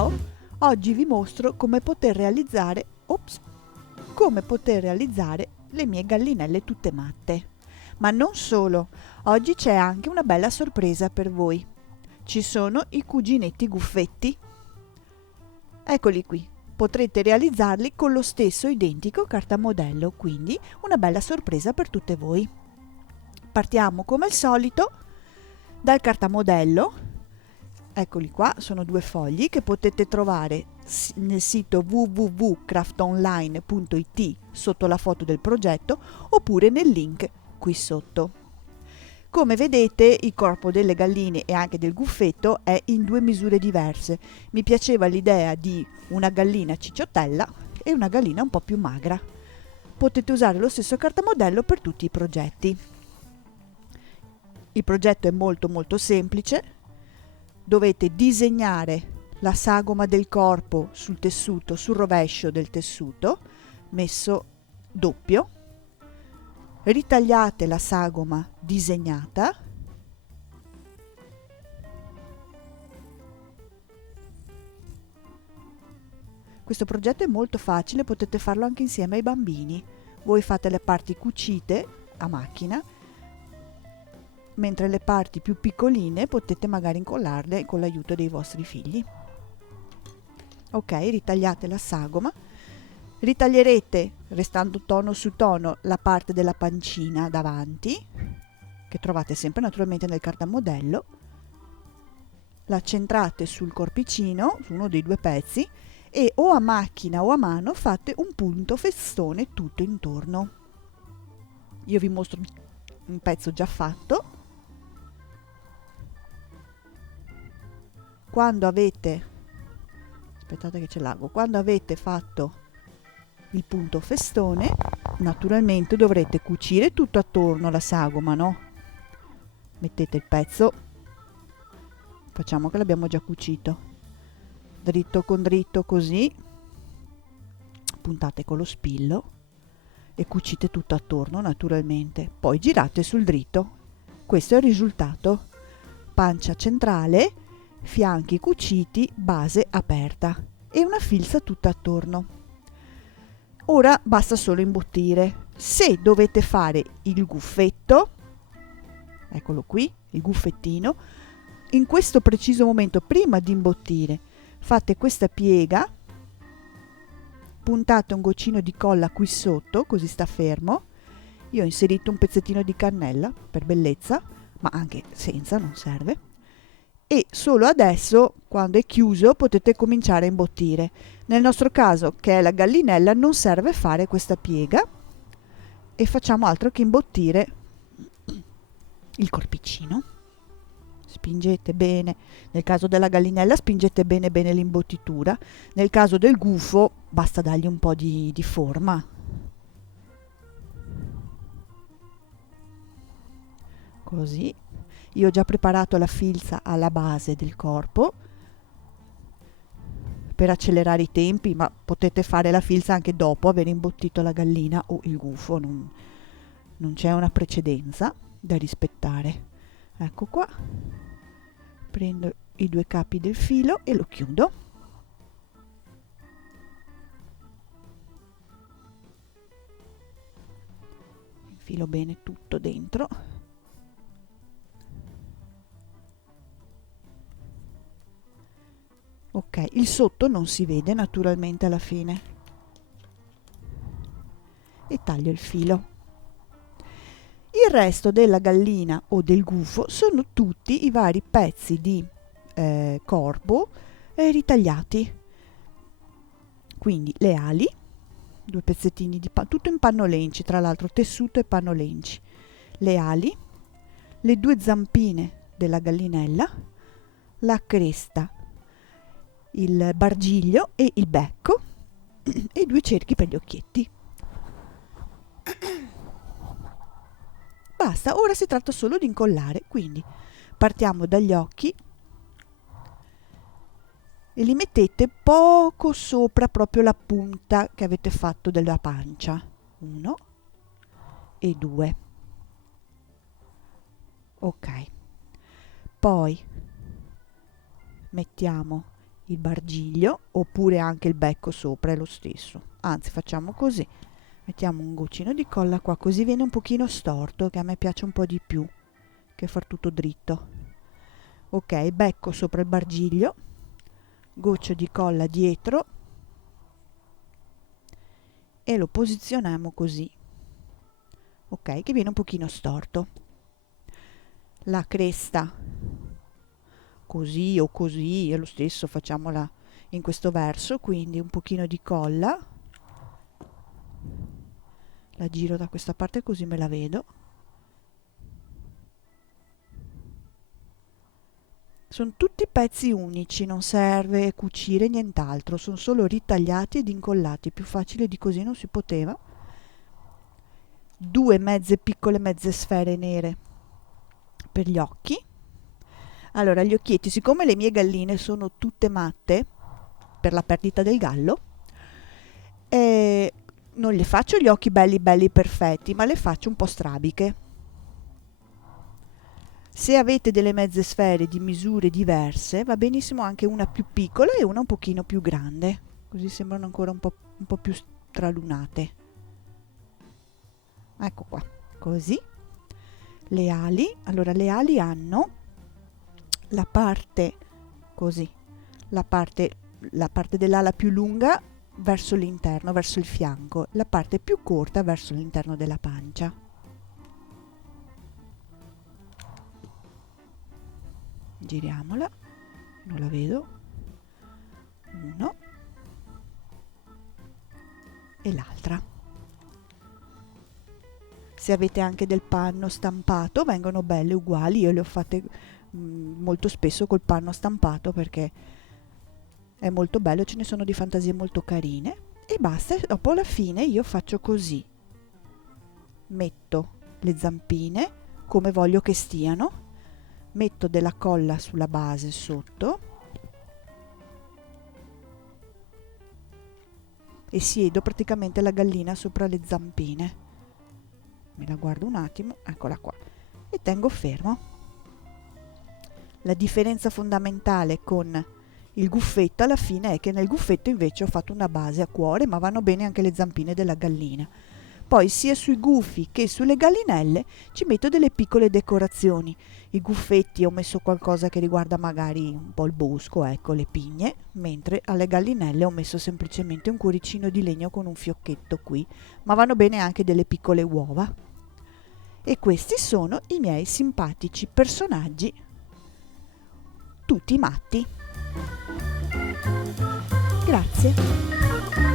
Ciao! Oggi vi mostro come poter realizzare le mie gallinelle tutte matte. Ma non solo, oggi c'è anche una bella sorpresa per voi. Ci sono i cuginetti guffetti. Eccoli qui. Potrete realizzarli con lo stesso identico cartamodello, quindi una bella sorpresa per tutte voi. Partiamo come al solito dal cartamodello. Eccoli qua, sono 2 fogli che potete trovare nel sito www.craftonline.it sotto la foto del progetto oppure nel link qui sotto. Come vedete, il corpo delle galline e anche del guffetto è in 2 misure diverse. Mi piaceva l'idea di una gallina cicciottella e una gallina un po' più magra. Potete usare lo stesso cartamodello per tutti i progetti. Il progetto è molto semplice. Dovete disegnare la sagoma del corpo sul tessuto, sul rovescio del tessuto, messo doppio. Ritagliate la sagoma disegnata. Questo progetto è molto facile, potete farlo anche insieme ai bambini. Voi fate le parti cucite a macchina, mentre le parti più piccoline potete magari incollarle con l'aiuto dei vostri figli. Ok, ritagliate la sagoma. Ritaglierete, restando tono su tono, la parte della pancina davanti, che trovate sempre naturalmente nel cartamodello. La centrate sul corpicino, su uno dei 2 pezzi, e o a macchina o a mano fate un punto festone tutto intorno. Io vi mostro un pezzo già fatto. Quando avete fatto il punto festone, naturalmente dovrete cucire tutto attorno alla sagoma, no? Mettete il pezzo, facciamo che l'abbiamo già cucito, dritto con dritto così, puntate con lo spillo e cucite tutto attorno naturalmente, poi girate sul dritto. Questo è il risultato: pancia centrale, fianchi cuciti, base aperta e una filza tutta attorno. Ora basta solo imbottire. Se dovete fare il guffetto, eccolo qui, il guffettino, in questo preciso momento, prima di imbottire, fate questa piega, puntate un goccino di colla qui sotto, così sta fermo. Io ho inserito un pezzettino di cannella per bellezza, ma anche senza, non serve. E solo adesso, quando è chiuso, potete cominciare a imbottire. Nel nostro caso, che è la gallinella, non serve fare questa piega e facciamo altro che imbottire il corpicino. Spingete bene, nel caso della gallinella spingete bene l'imbottitura, nel caso del gufo basta dargli un po' di forma. Così. Io ho già preparato la filza alla base del corpo per accelerare i tempi, ma potete fare la filza anche dopo aver imbottito la gallina o il gufo, non c'è una precedenza da rispettare. Ecco qua, prendo i 2 capi del filo e lo chiudo. Infilo bene tutto dentro. Ok, il sotto non si vede naturalmente alla fine. E taglio il filo. Il resto della gallina o del gufo sono tutti i vari pezzi di corpo ritagliati. Quindi le ali, 2 pezzettini di tutto in pannolenci, tra l'altro tessuto e pannolenci. Le ali, le 2 zampine della gallinella, la cresta, il bargiglio e il becco e 2 cerchi per gli occhietti. Basta, ora si tratta solo di incollare, quindi partiamo dagli occhi e li mettete poco sopra proprio la punta che avete fatto della pancia. 1 e 2. Ok. Poi mettiamo il bargiglio, oppure anche il becco sopra, è lo stesso. Anzi, facciamo così, mettiamo un goccino di colla qua, così viene un pochino storto, che a me piace un po' di più che far tutto dritto. Ok, becco sopra il bargiglio, goccio di colla dietro e lo posizioniamo così, ok, che viene un pochino storto. La cresta così o così, è lo stesso, facciamola in questo verso, quindi un pochino di colla, la giro da questa parte così me la vedo. Sono tutti pezzi unici, non serve cucire nient'altro, sono solo ritagliati ed incollati, più facile di così non si poteva. 2 piccole mezze sfere nere per gli occhi. Allora, gli occhietti, siccome le mie galline sono tutte matte per la perdita del gallo, non le faccio gli occhi belli belli perfetti, ma le faccio un po' strabiche. Se avete delle mezze sfere di misure diverse, va benissimo anche una più piccola e una un pochino più grande, così sembrano ancora un po' più stralunate. Ecco qua, così. Le ali, allora le ali hanno la parte così, la parte dell'ala più lunga verso l'interno, verso il fianco, la parte più corta verso l'interno della pancia. Giriamola, non la vedo. Uno e l'altra. Se avete anche del panno stampato vengono belle uguali, io le ho fatte molto spesso col panno stampato perché è molto bello, ce ne sono di fantasie molto carine. E basta, dopo alla fine io faccio così, metto le zampine come voglio che stiano, metto della colla sulla base sotto e siedo praticamente la gallina sopra le zampine. Me la guardo un attimo, eccola qua, e tengo fermo. La differenza fondamentale con il guffetto alla fine è che nel guffetto invece ho fatto una base a cuore, ma vanno bene anche le zampine della gallina. Poi sia sui gufi che sulle gallinelle ci metto delle piccole decorazioni. I guffetti ho messo qualcosa che riguarda magari un po' il bosco, ecco, le pigne, mentre alle gallinelle ho messo semplicemente un cuoricino di legno con un fiocchetto qui, ma vanno bene anche delle piccole uova. E questi sono i miei simpatici personaggi, tutti matti. Grazie.